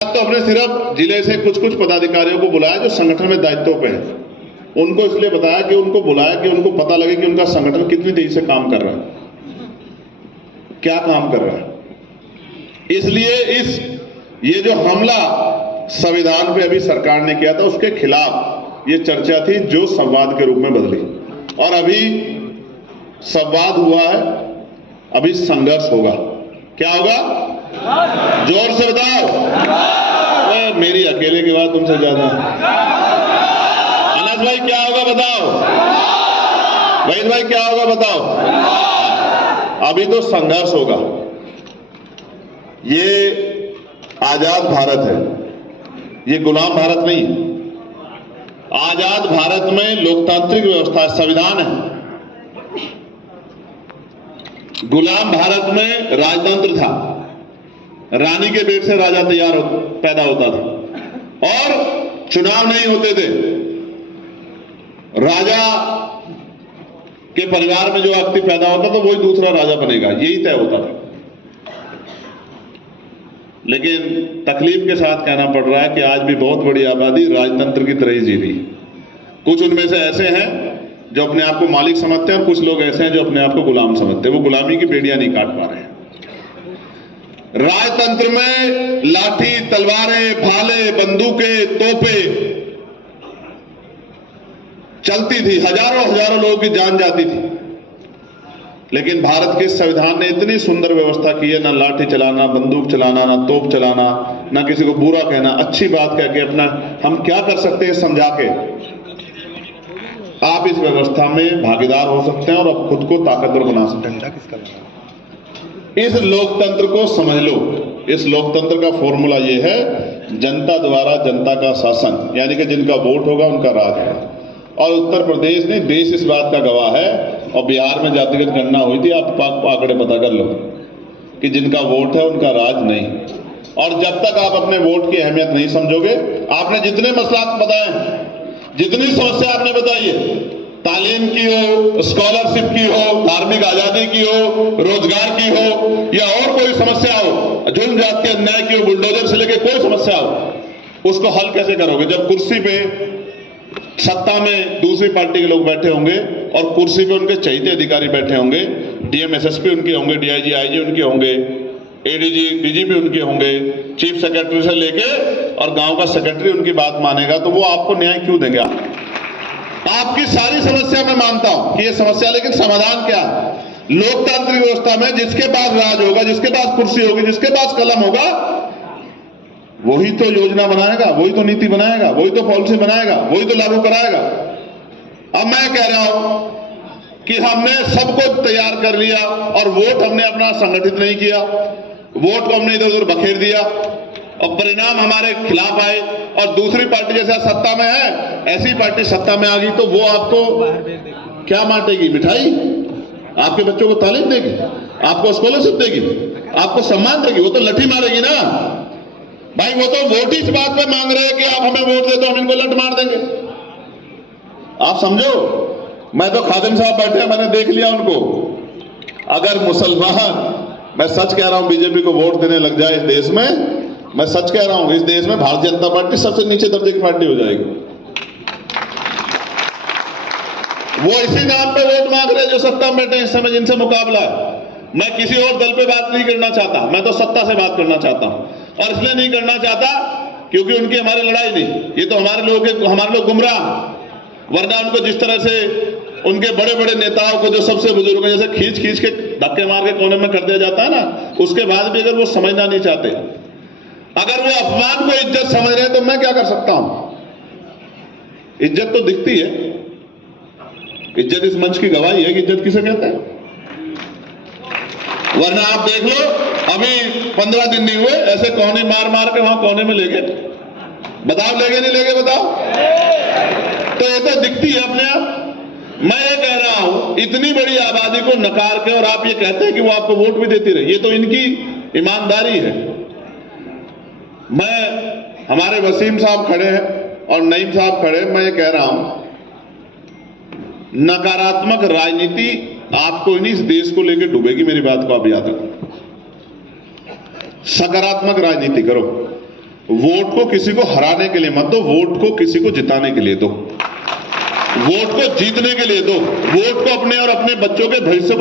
तो हमने सिर्फ जिले से कुछ कुछ पदाधिकारियों को बुलाया जो संगठन में दायित्व पे हैं। उनको इसलिए बताया कि उनको बुलाया कि उनको पता लगे कि उनका संगठन कितनी तेजी से काम कर रहा है, क्या काम कर रहा है। इसलिए ये जो हमला संविधान पे अभी सरकार ने किया था उसके खिलाफ ये चर्चा थी जो संवाद के रूप में बदली, और अभी संवाद हुआ है, अभी संघर्ष होगा। क्या होगा? जोर से बताओ। मेरी अकेले की बात तुमसे ज्यादा। अनस भाई क्या होगा बताओ? वहीद भाई क्या होगा बताओ? अभी तो संघर्ष होगा। ये आजाद भारत है, ये गुलाम भारत नहीं। आजाद भारत में लोकतांत्रिक व्यवस्था संविधान है। गुलाम भारत में राजतंत्र था, रानी के पेट से राजा पैदा होता था और चुनाव नहीं होते थे। राजा के परिवार में जो व्यक्ति पैदा होता था वही दूसरा राजा बनेगा, यही तय होता था। लेकिन तकलीफ के साथ कहना पड़ रहा है कि आज भी बहुत बड़ी आबादी राजतंत्र की तरह ही जी रही। कुछ उनमें से ऐसे हैं जो अपने आप को मालिक समझते हैं और कुछ लोग ऐसे हैं जो अपने आप को गुलाम समझते हैं। वो गुलामी की बेड़ियां नहीं काट पा रहे हैं। राजतंत्र में लाठी, तलवारें, भाले, बंदूकें, तोपें चलती थी, हजारों हजारों लोगों की जान जाती थी। लेकिन भारत के संविधान ने इतनी सुंदर व्यवस्था की है, ना लाठी चलाना, बंदूक चलाना, ना तोप चलाना, ना किसी को बुरा कहना, अच्छी बात कह के अपना हम क्या कर सकते हैं समझा के आप इस व्यवस्था में भागीदार हो सकते हैं और अब खुद को ताकतवर बना सकते हैं। इस लोकतंत्र को समझ लो। इस लोकतंत्र का फॉर्मूला ये है, जनता द्वारा जनता का शासन, यानी कि जिनका वोट होगा उनका राज होगा। और उत्तर प्रदेश ने देश इस बात का गवाह है, और बिहार में जातिगत गणना हुई थी, आप आंकड़े पता कर लो कि जिनका वोट है उनका राज नहीं। और जब तक आप अपने वोट की अहमियत नहीं समझोगे, आपने जितने मसलात बताए, जितनी समस्या आपने बताई है, तालीम की हो, स्कॉलरशिप की हो, धार्मिक आजादी की हो, रोजगार की हो, या और कोई समस्या हो, जुल्म जात के अन्याय की हो, बुलडोजर से लेके कोई समस्या हो, उसको हल कैसे करोगे जब कुर्सी पे सत्ता में दूसरी पार्टी के लोग बैठे होंगे और कुर्सी पे उनके चहेते अधिकारी बैठे होंगे, डीएम एसएसपी उनके होंगे, डीआईजी आईजी उनके होंगे, एडीजी डीजीपी उनके होंगे, चीफ सेक्रेटरी से लेके और गांव का सेक्रेटरी उनकी बात मानेगा, तो वो आपको न्याय क्यों देंगे? आपकी सारी समस्या मैं मानता हूं कि ये समस्या, लेकिन समाधान क्या है? लोकतांत्रिक व्यवस्था में जिसके पास राज होगा, जिसके पास कुर्सी होगी, जिसके पास कलम होगा, वही तो योजना बनाएगा, वही तो नीति बनाएगा, वही तो पॉलिसी बनाएगा, वही तो लागू कराएगा। अब मैं कह रहा हूं कि हमने सब कुछ तैयार कर लिया और वोट हमने अपना संगठित नहीं किया, वोट को हमने इधर उधर बखेर दिया और परिणाम हमारे खिलाफ आए, और दूसरी पार्टी जैसा सत्ता में है, ऐसी पार्टी सत्ता में आ गई तो वो आपको क्या बांटेगी? मिठाई? आपके बच्चों को तालीम देगी? आपको स्कॉलरशिप देगी? आपको सम्मान देगी? वो तो लठी मारेगी ना भाई। वो तो वोट इस बात पे मांग रहे हैं कि आप हमें वोट दे तो हम इनको लठ मार देंगे। आप समझो, मैं तो खादिम साहब बैठे हैं, मैंने देख लिया उनको। अगर मुसलमान, मैं सच कह रहा हूं, बीजेपी को वोट देने लग जाए इस देश में, मैं सच कह रहा हूं, इस देश में भारतीय जनता पार्टी सबसे नीचे दर्जे की पार्टी हो जाएगी। वो इसी नाम पे वोट मांग रहे हैं जो सत्ता में बैठे इस समय, जिनसे मुकाबला है। मैं किसी और दल पे बात नहीं करना चाहता, मैं तो सत्ता से बात करना चाहता हूं, और इसलिए नहीं करना चाहता क्योंकि उनकी हमारी लड़ाई नहीं, ये तो हमारे लोग गुमराह। वरना उनको जिस तरह से उनके बड़े बड़े नेताओं को, जो सबसे बुजुर्ग हैं, जैसे खींच खींच के धक्के मार के कोने में कर दिया जाता है ना, उसके बाद भी अगर वो समझना नहीं चाहते, अगर वो अपमान को इज्जत समझ रहे हैं, तो मैं क्या कर सकता हूं? इज्जत तो दिखती है, इज्जत इस मंच की गवाही है कि इज्जत किसे कहते हैं। वरना आप देख लो, अभी 15 दिन नहीं हुए, ऐसे कोने मार मार के वहां कोने में ले गए। बताओ लेगे नहीं लेगे? बताओ। तो ये तो दिखती है अपने आप। मैं ये कह रहा हूं, इतनी बड़ी आबादी को नकार के और आप ये कहते हैं कि वो आपको वोट भी देती रहे, ये तो इनकी ईमानदारी है। हमारे वसीम साहब खड़े हैं और नईम साहब खड़े, मैं ये कह रहा हूं, नकारात्मक राजनीति आपको इस देश को लेकर डूबेगी। मेरी बात को आप याद रखें। सकारात्मक राजनीति करो। वोट को किसी को हराने के लिए मत दो, वोट को किसी को जिताने के लिए दो, वोट को जीतने के लिए दो, वोट को अपने और अपने बच्चों के भविष्य